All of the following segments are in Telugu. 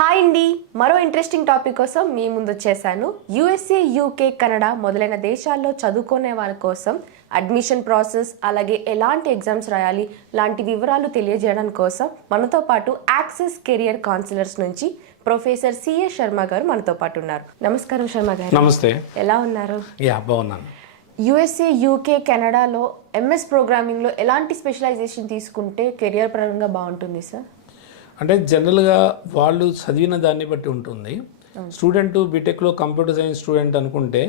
హాయ్ అండి, మరో ఇంట్రెస్టింగ్ టాపిక్ కోసం మీ ముందు వచ్చేసాను. యూఎస్ఏ, యూకే, కెనడా మొదలైన దేశాల్లో చదువుకునే వాళ్ళ కోసం అడ్మిషన్ ప్రాసెస్, అలాగే ఎలాంటి ఎగ్జామ్స్ రాయాలి లాంటి వివరాలు తెలియజేయడం కోసం మనతో పాటు యాక్సెస్ కెరియర్ కౌన్సిలర్స్ నుంచి ప్రొఫెసర్ సిఏ శర్మ గారు మనతో పాటు ఉన్నారు. నమస్కారం శర్మ గారు. నమస్తే. ఎలా ఉన్నారు? బాగున్నాను. యూఎస్ఏ, యూకే, కెనడాలో ఎంఎస్ ప్రోగ్రామింగ్లో ఎలాంటి స్పెషలైజేషన్ తీసుకుంటే కెరియర్ పరంగా బాగుంటుంది సార్? అంటే జనరల్గా వాళ్ళు చదివిన దాన్ని బట్టి ఉంటుంది. స్టూడెంట్ బీటెక్లో కంప్యూటర్ సైన్స్ స్టూడెంట్ అనుకుంటే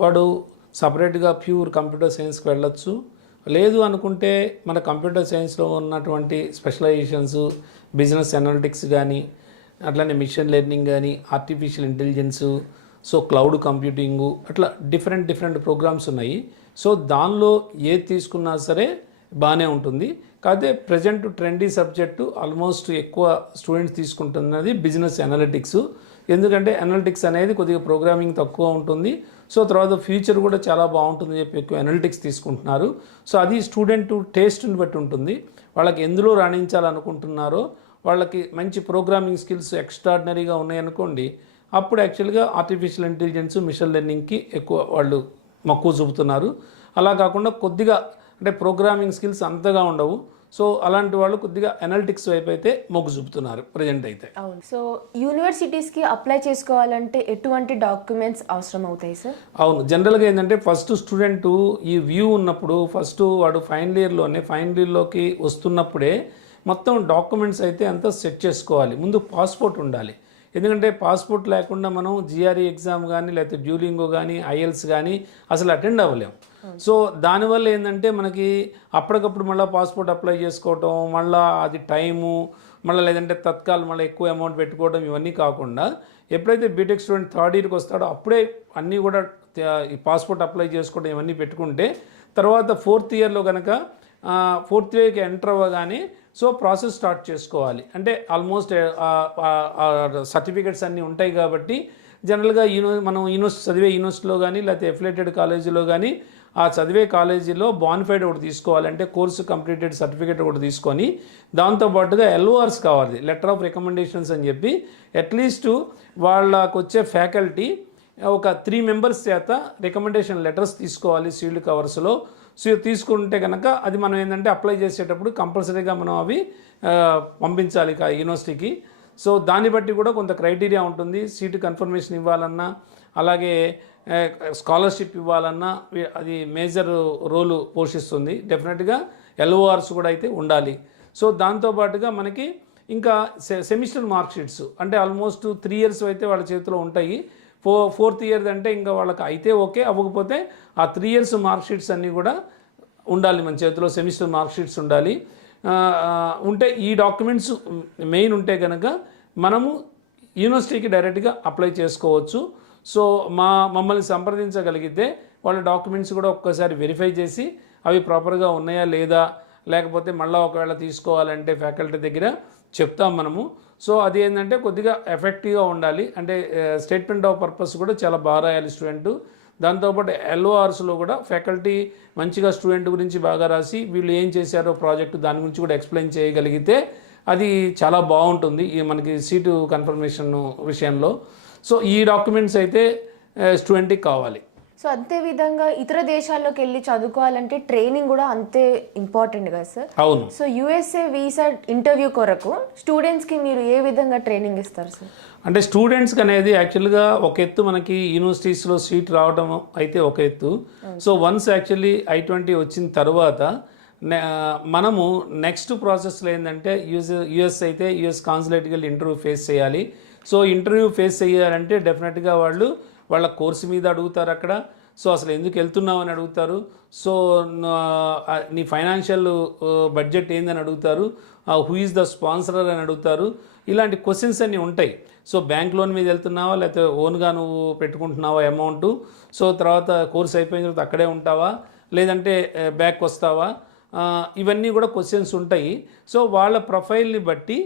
వాడు సపరేట్గా ప్యూర్ కంప్యూటర్ సైన్స్కి వెళ్ళొచ్చు. లేదు అనుకుంటే మన కంప్యూటర్ సైన్స్లో ఉన్నటువంటి స్పెషలైజేషన్స్, బిజినెస్ అనలిటిక్స్ కానీ, అట్లానే మిషన్ లెర్నింగ్ కానీ, ఆర్టిఫిషియల్ ఇంటెలిజెన్సు, సో క్లౌడ్ కంప్యూటింగు, అట్లా డిఫరెంట్ ప్రోగ్రామ్స్ ఉన్నాయి. సో దానిలో ఏది తీసుకున్నా సరే బాగానే ఉంటుంది. కాకపోతే ప్రజెంట్ ట్రెండీ సబ్జెక్టు ఆల్మోస్ట్ ఎక్కువ స్టూడెంట్స్ తీసుకుంటున్నది బిజినెస్ అనలిటిక్స్. ఎందుకంటే అనలిటిక్స్ అనేది కొద్దిగా ప్రోగ్రామింగ్ తక్కువ ఉంటుంది. సో తర్వాత ఫ్యూచర్ కూడా చాలా బాగుంటుంది చెప్పి ఎక్కువ అనలిటిక్స్ తీసుకుంటున్నారు. సో అది స్టూడెంట్ టేస్ట్ని బట్టి ఉంటుంది. వాళ్ళకి ఎందులో రాణించాలనుకుంటున్నారో, వాళ్ళకి మంచి ప్రోగ్రామింగ్ స్కిల్స్ ఎక్స్ట్రాడినరీగా ఉన్నాయనుకోండి, అప్పుడు యాక్చువల్గా ఆర్టిఫిషియల్ ఇంటెలిజెన్స్, మిషన్ లెర్నింగ్కి ఎక్కువ వాళ్ళు మక్కువ చూపుతున్నారు. అలా కాకుండా కొద్దిగా అంటే ప్రోగ్రామింగ్ స్కిల్స్ అంతగా ఉండవు. సో అలాంటి వాళ్ళు కొద్దిగా అనలిటిక్స్ వైపు అయితే మొగ్గు చూపుతున్నారు ప్రజెంట్ అయితే. అవును. సో యూనివర్సిటీస్కి అప్లై చేసుకోవాలంటే ఎటువంటి డాక్యుమెంట్స్ అవసరం అవుతాయి సార్? అవును, జనరల్గా ఏంటంటే ఫస్ట్ స్టూడెంట్ ఈ వ్యూ ఉన్నప్పుడు ఫస్ట్ వాడు ఫైనల్ ఇయర్లోకి వస్తున్నప్పుడే మొత్తం డాక్యుమెంట్స్ అయితే అంతా సెట్ చేసుకోవాలి. ముందు పాస్పోర్ట్ ఉండాలి. ఎందుకంటే పాస్పోర్ట్ లేకుండా మనం జిఆర్ఈ ఎగ్జామ్ కానీ, లేకపోతే డ్యూలింగో కానీ, ఐఎల్స్ కానీ అసలు అటెండ్ అవ్వలేము. సో దానివల్ల ఏంటంటే మనకి అప్పటికప్పుడు మళ్ళీ పాస్పోర్ట్ అప్లై చేసుకోవటం, మళ్ళీ అది టైము, మళ్ళీ లేదంటే తత్కాల్ మళ్ళీ ఎక్కువ అమౌంట్ పెట్టుకోవడం, ఇవన్నీ కాకుండా ఎప్పుడైతే బీటెక్ స్టూడెంట్ థర్డ్ ఇయర్కి వస్తాడో అప్పుడే అన్నీ కూడా ఈ పాస్పోర్ట్ అప్లై చేసుకోవడం ఇవన్నీ పెట్టుకుంటే, తర్వాత ఫోర్త్ ఇయర్లో కనుక ఫోర్త్ ఇయర్కి ఎంటర్ అవ్వగానే సో ప్రాసెస్ స్టార్ట్ చేసుకోవాలి. అంటే ఆల్మోస్ట్ సర్టిఫికెట్స్ అన్నీ ఉంటాయి కాబట్టి జనరల్గా మనం చదివే యూనివర్సిటీలో కానీ, లేకపోతే ఎఫిలేటెడ్ కాలేజీలో కానీ, ఆ చదివే కాలేజీలో బానిఫైడ్ ఒకటి తీసుకోవాలి. అంటే కోర్సు కంప్లీటెడ్ సర్టిఫికేట్ ఒకటి తీసుకొని దాంతోపాటుగా ఎల్ఓఆర్స్ కావాలి, లెటర్ ఆఫ్ రికమెండేషన్స్ అని చెప్పి. అట్లీస్ట్ వాళ్ళకు వచ్చే ఫ్యాకల్టీ ఒక 3 మెంబర్స్ చేత రికమెండేషన్ లెటర్స్ తీసుకోవాలి సీల్డ్ కవర్స్లో. సో తీసుకుంటే కనుక అది మనం ఏంటంటే అప్లై చేసేటప్పుడు కంపల్సరీగా మనం అవి పంపించాలి యూనివర్సిటీకి. సో దాన్ని బట్టి కూడా కొంత క్రైటీరియా ఉంటుంది. సీటు కన్ఫర్మేషన్ ఇవ్వాలన్నా, అలాగే స్కాలర్షిప్ ఇవ్వాలన్నా అది మేజర్ రోలు పోషిస్తుంది. డెఫినెట్గా ఎల్ఓఆర్స్ కూడా అయితే ఉండాలి. సో దాంతోపాటుగా మనకి ఇంకా సెమిస్టర్ మార్క్ షీట్స్ అంటే ఆల్మోస్ట్ 3 ఇయర్స్ అయితే వాళ్ళ చేతిలో ఉంటాయి. ఫోర్త్ ఇయర్ అంటే ఇంకా వాళ్ళకి అయితే ఓకే, అవ్వకపోతే ఆ 3 ఇయర్స్ మార్క్ షీట్స్ అన్నీ కూడా ఉండాలి మన చేతిలో. సెమిస్టర్ మార్క్ షీట్స్ ఉండాలి. ఉంటే ఈ డాక్యుమెంట్స్ మెయిన్ ఉంటే కనుక మనము యూనివర్సిటీకి డైరెక్ట్గా అప్లై చేసుకోవచ్చు. సో మమ్మల్ని సంప్రదించగలిగితే వాళ్ళ డాక్యుమెంట్స్ కూడా ఒక్కసారి వెరిఫై చేసి అవి ప్రాపర్గా ఉన్నాయా లేదా, లేకపోతే మళ్ళీ ఒకవేళ తీసుకోవాలంటే ఫ్యాకల్టీ దగ్గర చెప్తాం మనము. సో అది ఏంటంటే కొద్దిగా ఎఫెక్టివ్గా ఉండాలి. అంటే స్టేట్మెంట్ ఆఫ్ పర్పస్ కూడా చాలా బాగా రాయాలి స్టూడెంట్. దాంతోపాటు ఎల్ఓఆర్స్లో కూడా ఫ్యాకల్టీ మంచిగా స్టూడెంట్ గురించి బాగా రాసి వీళ్ళు ఏం చేశారో ప్రాజెక్టు దాని గురించి కూడా ఎక్స్ప్లెయిన్ చేయగలిగితే అది చాలా బాగుంటుంది ఈ మనకి సీటు కన్ఫర్మేషన్ విషయంలో. సో ఈ డాక్యుమెంట్స్ అయితే స్టూడెంట్కి కావాలి. సో అంతే విధంగా ఇతర దేశాల్లోకి వెళ్ళి చదువుకోవాలంటే ట్రైనింగ్ కూడా అంతే ఇంపార్టెంట్ కదా సార్? అవును. సో యూఎస్ఏ వీసా ఇంటర్వ్యూ కొరకు స్టూడెంట్స్కి మీరు ఏ విధంగా ట్రైనింగ్ ఇస్తారు సార్? అంటే స్టూడెంట్స్కి అనేది యాక్చువల్గా ఒక ఎత్తు మనకి యూనివర్సిటీస్లో సీట్ రావడం అయితే ఒక ఎత్తు. సో వన్స్ యాక్చువల్లీ I-20 వచ్చిన తర్వాత మనము నెక్స్ట్ ప్రాసెస్లో ఏంటంటే యూఎస్ అయితే యూఎస్ కాన్సులేట్కి వెళ్ళి ఇంటర్వ్యూ ఫేస్ చేయాలి. సో ఇంటర్వ్యూ ఫేస్ చేయాలంటే డెఫినెట్గా వాళ్ళ కోర్సు మీద అడుగుతారు అక్కడ. సో అసలు ఎందుకు వెళ్తున్నావు అని అడుగుతారు. సో నీ ఫైనాన్షియల్ బడ్జెట్ ఏందని అడుగుతారు. హూ ఈజ్ ద స్పాన్సరర్ అని అడుగుతారు. ఇలాంటి క్వశ్చన్స్ అన్నీ ఉంటాయి. సో బ్యాంక్ లోన్ మీద వెళ్తున్నావా, లేకపోతే ఓన్గా నువ్వు పెట్టుకుంటున్నావా అమౌంట్. సో తర్వాత కోర్స్ అయిపోయిన తర్వాత అక్కడే ఉంటావా, లేదంటే బ్యాక్ వస్తావా, ఇవన్నీ కూడా క్వశ్చన్స్ ఉంటాయి. సో వాళ్ళ ప్రొఫైల్ని బట్టి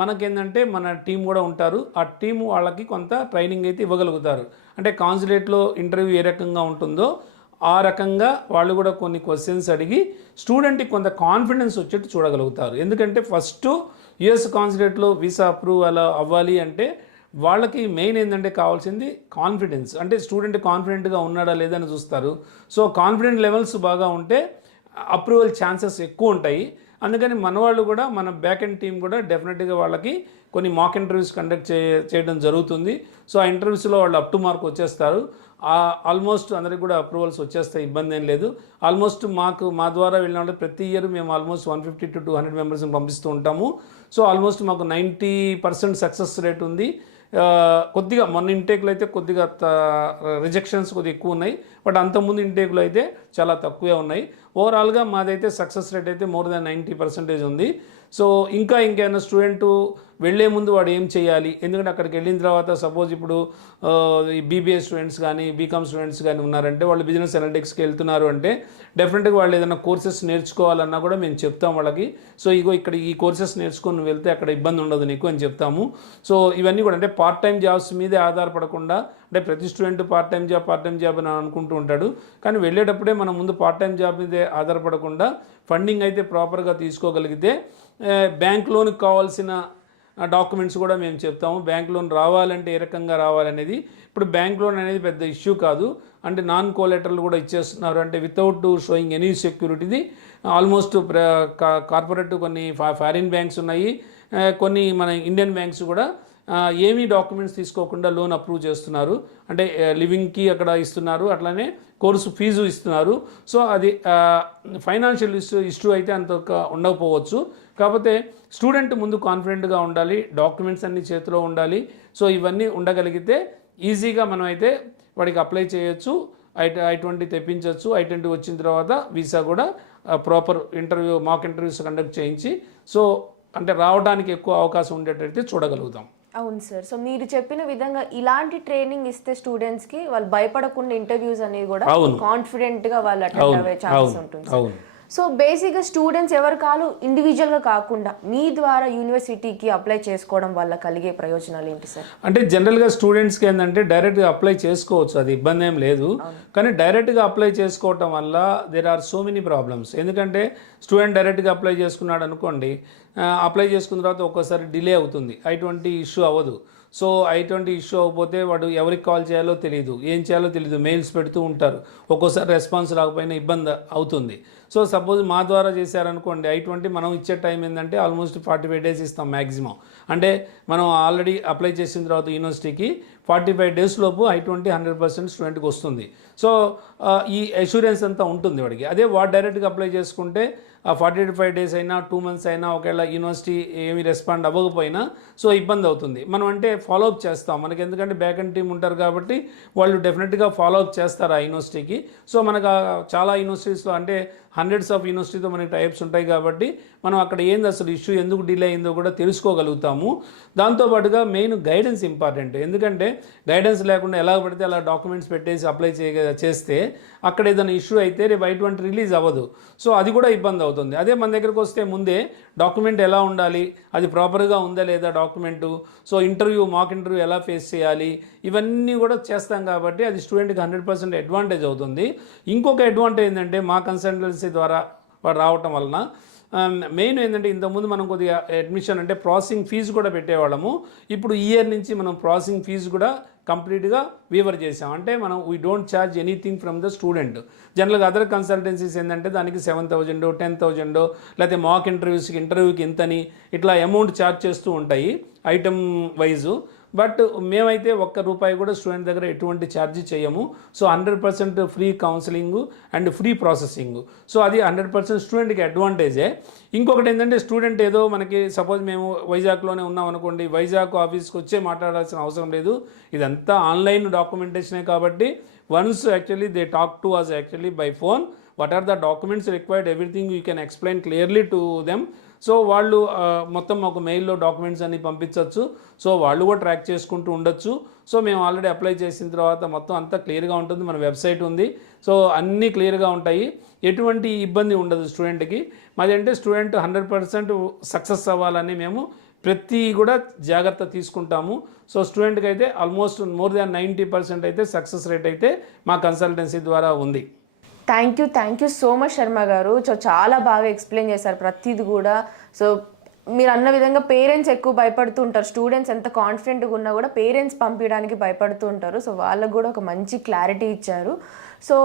మనకేంటంటే మన టీం కూడా ఉంటారు. ఆ టీం వాళ్ళకి కొంత ట్రైనింగ్ అయితే ఇవ్వగలుగుతారు. అంటే కాన్సులేట్లో ఇంటర్వ్యూ ఏ రకంగా ఉంటుందో ఆ రకంగా వాళ్ళు కూడా కొన్ని క్వశ్చన్స్ అడిగి స్టూడెంట్కి కొంత కాన్ఫిడెన్స్ వచ్చేట్టు చూడగలుగుతారు. ఎందుకంటే ఫస్ట్ యుఎస్ కాన్సులేట్లో వీసా అప్రూవ్ అలా అవ్వాలి అంటే వాళ్ళకి మెయిన్ ఏంటంటే కావాల్సింది కాన్ఫిడెన్స్, అంటే స్టూడెంట్ కాన్ఫిడెంట్గా ఉన్నాడా లేదా అని చూస్తారు. సో కాన్ఫిడెంట్ లెవెల్స్ బాగా ఉంటే అప్రూవల్ ఛాన్సెస్ ఎక్కువ ఉంటాయి. అందుకని మన వాళ్ళు కూడా, మన బ్యాక్ ఎండ్ టీం కూడా డెఫినెట్గా వాళ్ళకి కొన్ని మాక్ ఇంటర్వ్యూస్ కండక్ట్ చేయడం జరుగుతుంది. సో ఆ ఇంటర్వ్యూస్లో వాళ్ళు అప్ టు మార్క్ వచ్చేస్తారు. ఆల్మోస్ట్ అందరికి కూడా అప్రూవల్స్ వచ్చేస్తాయి, ఇబ్బంది ఏం లేదు. ఆల్మోస్ట్ మా ద్వారా వెళ్ళిన వాళ్ళు ప్రతి ఇయర్ మేము ఆల్మోస్ట్ 150 to 200 మెంబర్స్ని పంపిస్తూ ఉంటాము. సో ఆల్మోస్ట్ మాకు 90% సక్సెస్ రేట్ ఉంది. కొద్దిగా మొన్న ఇంటేక్లో అయితే కొద్దిగా రిజెక్షన్స్ కొద్దిగా ఎక్కువ ఉన్నాయి, బట్ అంతకుముందు ఇంటేక్లో అయితే చాలా తక్కువే ఉన్నాయి. ఓవరాల్గా మాదైతే సక్సెస్ రేట్ అయితే మోర్ దాన్ 90% ఉంది. సో ఇంకేమైనా స్టూడెంట్ వెళ్ళే ముందు వాడు ఏం చేయాలి, ఎందుకంటే అక్కడికి వెళ్ళిన తర్వాత సపోజ్ ఇప్పుడు ఈ బీబీఏ స్టూడెంట్స్ కానీ బీకామ్ స్టూడెంట్స్ కానీ ఉన్నారంటే వాళ్ళు బిజినెస్ అనలిటిక్స్కి వెళ్తున్నారు అంటే డెఫినెట్గా వాళ్ళు ఏదైనా కోర్సెస్ నేర్చుకోవాలన్నా కూడా మేము చెప్తాం వాళ్ళకి. సో ఇక్కడ ఈ కోర్సెస్ నేర్చుకొని నువ్వు వెళ్తే అక్కడ ఇబ్బంది ఉండదు నీకు అని చెప్తాము. సో ఇవన్నీ కూడా అంటే పార్ట్ టైం జాబ్స్ మీదే ఆధారపడకుండా, అంటే ప్రతి స్టూడెంట్ పార్ట్ టైం జాబ్ అని అనుకుంటూ ఉంటాడు, కానీ వెళ్ళేటప్పుడే మనం ముందు పార్ట్ టైం జాబ్ మీదే ఆధారపడకుండా ఫండింగ్ అయితే ప్రాపర్గా తీసుకోగలిగితే బ్యాంక్ లోన్కి కావాల్సిన డాక్యుమెంట్స్ కూడా మేము చెప్తాము. బ్యాంక్ లోన్ రావాలంటే ఏ రకంగా రావాలనేది, ఇప్పుడు బ్యాంక్ లోన్ అనేది పెద్ద ఇష్యూ కాదు, అంటే నాన్ కోలెటరల్ కూడా ఇచ్చేస్తున్నారు, అంటే వితౌట్ షోయింగ్ ఎనీ సెక్యూరిటీది. ఆల్మోస్ట్ కార్పొరేట్ కొన్ని ఫారిన్ బ్యాంక్స్ ఉన్నాయి, కొన్ని మన ఇండియన్ బ్యాంక్స్ కూడా ఏమీ డాక్యుమెంట్స్ తీసుకోకుండా లోన్ అప్రూవ్ చేస్తున్నారు. అంటే లివింగ్కి అక్కడ ఇస్తున్నారు, అట్లానే కోర్సు ఫీజు ఇస్తున్నారు. సో అది ఫైనాన్షియల్ ఇష్యూ అయితే అంత ఉండకపోవచ్చు, కాకపోతే స్టూడెంట్ ముందు కాన్ఫిడెంట్గా ఉండాలి, డాక్యుమెంట్స్ అన్ని చేతిలో ఉండాలి. సో ఇవన్నీ ఉండగలిగితే ఈజీగా మనం అయితే వాడికి అప్లై చేయొచ్చు, I-20 తెప్పించవచ్చు. I-20 వచ్చిన తర్వాత వీసా కూడా ప్రాపర్ మాక్ ఇంటర్వ్యూస్ కండక్ట్ చేయించి సో అంటే రావడానికి ఎక్కువ అవకాశం ఉండేటట్టు చూడగలుగుతాం. అవును సార్. సో మీరు చెప్పిన విధంగా ఇలాంటి ట్రైనింగ్ ఇస్తే స్టూడెంట్స్కి వాళ్ళు భయపడకుండా ఇంటర్వ్యూస్ అనేది కూడా కాన్ఫిడెంట్గా వాళ్ళు అటెండ్ అయ్యే ఛాన్సెస్ ఉంటుంది. సో బేసిక్గా స్టూడెంట్స్ ఎవరు కాదు ఇండివిజువల్గా కాకుండా మీ ద్వారా యూనివర్సిటీకి అప్లై చేసుకోవడం వల్ల కలిగే ప్రయోజనాలు ఏంటి సార్? అంటే జనరల్గా స్టూడెంట్స్కి ఏంటంటే డైరెక్ట్గా అప్లై చేసుకోవచ్చు, అది ఇబ్బంది ఏం లేదు. కానీ డైరెక్ట్గా అప్లై చేసుకోవటం వల్ల there are so many problems. ఎందుకంటే స్టూడెంట్ డైరెక్ట్గా అప్లై చేసుకున్నాడు అనుకోండి, అప్లై చేసుకున్న తర్వాత ఒక్కోసారి డిలే అవుతుంది, I-20 ఇష్యూ అవ్వదు. సో I-20 ఇష్యూ అవ్వకపోతే వాడు ఎవరికి కాల్ చేయాలో తెలియదు, ఏం చేయాలో తెలియదు, మెయిల్స్ పెడుతూ ఉంటారు, ఒక్కోసారి రెస్పాన్స్ రాకపోయినా ఇబ్బంది అవుతుంది. సో సపోజ్ మా ద్వారా చేశారనుకోండి, I-20 మనం ఇచ్చే టైం ఏంటంటే ఆల్మోస్ట్ 45 days ఇస్తాం మ్యాక్సిమం. అంటే మనం ఆల్రెడీ అప్లై చేసిన తర్వాత యూనివర్సిటీకి 45 days లోపు I-20 100% స్టూడెంట్కి వస్తుంది. సో ఈ అష్యూరెన్స్ అంతా ఉంటుంది వాడికి. అదే వాడు డైరెక్ట్గా అప్లై చేసుకుంటే 45 days అయినా 2 months అయినా ఒకవేళ యూనివర్సిటీ ఏమి రెస్పాండ్ అవ్వకపోయినా సో ఇబ్బంది అవుతుంది. మనం అంటే ఫాలోఅప్ చేస్తాం, మనకి ఎందుకంటే బ్యాక్ అండ్ టీం ఉంటారు కాబట్టి వాళ్ళు డెఫినెట్గా ఫాలోఅప్ చేస్తారు ఆ యూనివర్సిటీకి. సో మనకు చాలా యూనివర్సిటీస్లో అంటే హండ్రెడ్స్ ఆఫ్ యూనివర్సిటీతో మనకి టైప్స్ ఉంటాయి కాబట్టి మనం అక్కడ ఏంది అసలు ఇష్యూ ఎందుకు డిలే అయిందో కూడా తెలుసుకోగలుగుతాము. దాంతోపాటుగా మెయిన్ గైడెన్స్ ఇంపార్టెంట్, ఎందుకంటే గైడెన్స్ లేకుండా ఎలా పడితే అలా డాక్యుమెంట్స్ పెట్టేసి అప్లై చేస్తే అక్కడ ఏదైనా ఇష్యూ అయితే రేపు I-20 రిలీజ్ అవ్వదు. సో అది కూడా ఇబ్బంది అవుతుంది. అదే మన దగ్గరకు వస్తే ముందే డాక్యుమెంట్ ఎలా ఉండాలి, అది ప్రాపర్గా ఉందా లేదా డాక్యుమెంటు, సో మాక్ ఇంటర్వ్యూ ఎలా ఫేస్ చేయాలి, ఇవన్నీ కూడా చేస్తాం కాబట్టి అది స్టూడెంట్కి 100% అడ్వాంటేజ్ అవుతుంది. ఇంకొక అడ్వాంటేజ్ ఏంటంటే మా కన్సల్టెన్సీ ద్వారా వాడు రావటం వలన మెయిన్ ఏంటంటే ఇంతకుముందు మనం కొద్దిగా అడ్మిషన్ అంటే ప్రాసెసింగ్ ఫీజు కూడా పెట్టేవాళ్ళము. ఇప్పుడు ఈ ఇయర్ నుంచి మనం ప్రాసెసింగ్ ఫీజు కూడా కంప్లీట్గా వీవర్ చేసాం. అంటే మనం we don't charge anything from the student. జనరల్గా అదర్ కన్సల్టెన్సీస్ ఏంటంటే దానికి 7,000 10,000 లేకపోతే మాక్ ఇంటర్వ్యూకి ఇంతని ఇట్లా అమౌంట్ ఛార్జ్ చేస్తూ ఉంటాయి ఐటమ్ వైజు. బట్ మేమైతే ₹1 కూడా స్టూడెంట్ దగ్గర ఎటువంటి ఛార్జ్ చేయము. So 100% free counselling and free processing. So అది 100% స్టూడెంట్కి అడ్వాంటేజే. ఇంకొకటి ఏంటంటే స్టూడెంట్ ఏదో మనకి సపోజ్ మేము వైజాగ్లోనే ఉన్నాం అనుకోండి, వైజాగ్ ఆఫీస్కి వచ్చే మాట్లాడాల్సిన అవసరం లేదు, ఇదంతా ఆన్లైన్ డాక్యుమెంటేషనే కాబట్టి once actually they talk to us actually by phone, what are the documents required, everything you can explain clearly to them. So వాళ్ళు మొత్తం ఒక మెయిల్లో డాక్యుమెంట్స్ అన్ని పంపించవచ్చు. సో వాళ్ళు కూడా ట్రాక్ చేసుకుంటూ ఉండొచ్చు. సో మేము ఆల్రెడీ అప్లై చేసిన తర్వాత మొత్తం అంతా క్లియర్గా ఉంటుంది, మన వెబ్సైట్ ఉంది. సో అన్నీ క్లియర్గా ఉంటాయి, ఎటువంటి ఇబ్బంది ఉండదు స్టూడెంట్కి. మాది అంటే స్టూడెంట్ 100% సక్సెస్ అవ్వాలని మేము ప్రతి కూడా జాగ్రత్త తీసుకుంటాము. సో స్టూడెంట్కి అయితే ఆల్మోస్ట్ మోర్ దాన్ 90% అయితే సక్సెస్ రేట్ అయితే మా కన్సల్టెన్సీ ద్వారా ఉంది. Thank you so much Sharma గారు. సో చాలా బాగా ఎక్స్ప్లెయిన్ చేశారు ప్రతిది కూడా. సో మీరు అన్న విధంగా పేరెంట్స్ ఎక్కువ భయపడుతూ ఉంటారు. స్టూడెంట్స్ ఎంత కాన్ఫిడెంట్గా ఉన్నా కూడా పేరెంట్స్ పంపించడానికి భయపడుతూ ఉంటారు. సో వాళ్ళకు కూడా ఒక మంచి క్లారిటీ ఇచ్చారు. సో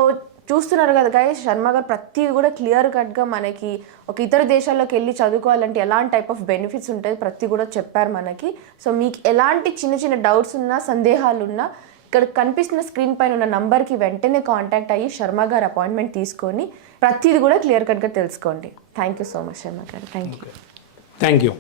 చూస్తున్నారు కదా గైస్, శర్మ గారు ప్రతిదీ కూడా క్లియర్ కట్గా మనకి ఒక ఇతర దేశాల్లోకి వెళ్ళి చదువుకోవాలంటే ఎలాంటి టైప్ ఆఫ్ బెనిఫిట్స్ ఉంటుంది ప్రతి కూడా చెప్పారు మనకి. సో మీకు ఎలాంటి చిన్న చిన్న డౌట్స్ ఉన్నా, సందేహాలు ఉన్నా ఇక్కడ కనిపిస్తున్న స్క్రీన్ పైన ఉన్న నంబర్కి వెంటనే కాంటాక్ట్ అయ్యి శర్మ గారు అపాయింట్మెంట్ తీసుకొని ప్రతిదీ కూడా క్లియర్ కట్గా తెలుసుకోండి. Thank you so much Sharma గారు. Thank you. Thank you.